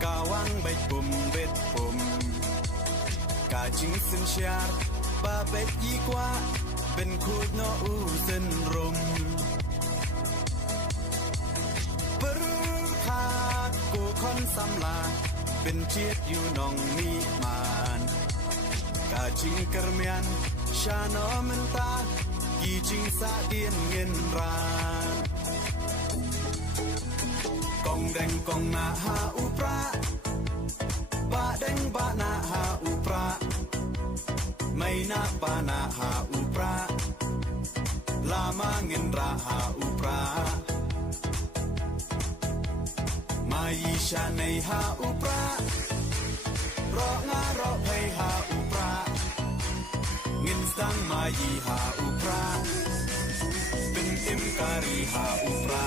Kawang baik pum bet pum Kajing sen syar ba bet ikwa Ben khut no u sen rum Berkat ku kon samla Ben chiet yu nong ni man Kajing kermian Shano mentah Kijing sa dien ngin ran Kong deng kong na ha upra Ba deng ba na ha upra May na pa na ha upra Lama ngin ra ha upra Mai sha nei ha upra Ro nga ro pay ha upra Ngin sang mai ha upra Bin im kari ha upra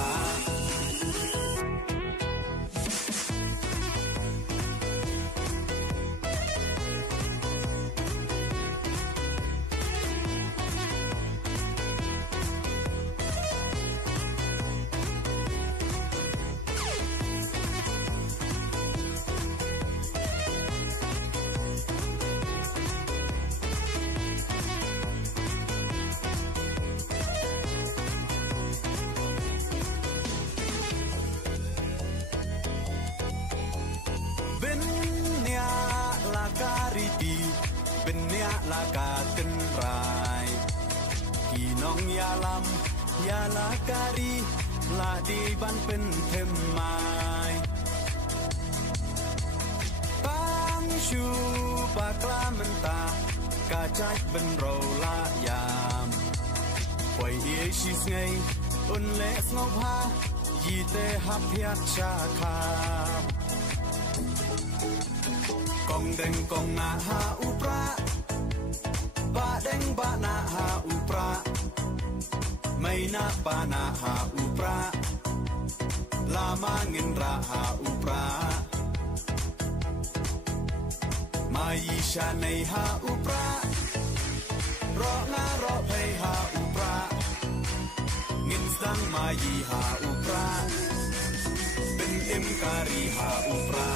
Benya laka tenrai Kinong yalam Yala kari La di ban pen temai Tang shu bakla mentah Kacak ben rola yam Kwai ye shis ngay Un les ngop ha Yite hap hiat shakam Kong deng kong na ha upra Ba deng ba na ha upra May na pa na ha upra Lama ngin ra ha upra Mai sha nei ha upra Ro nga ro pay ha upra Ngin sang mai ha upra Ben im kari ha upra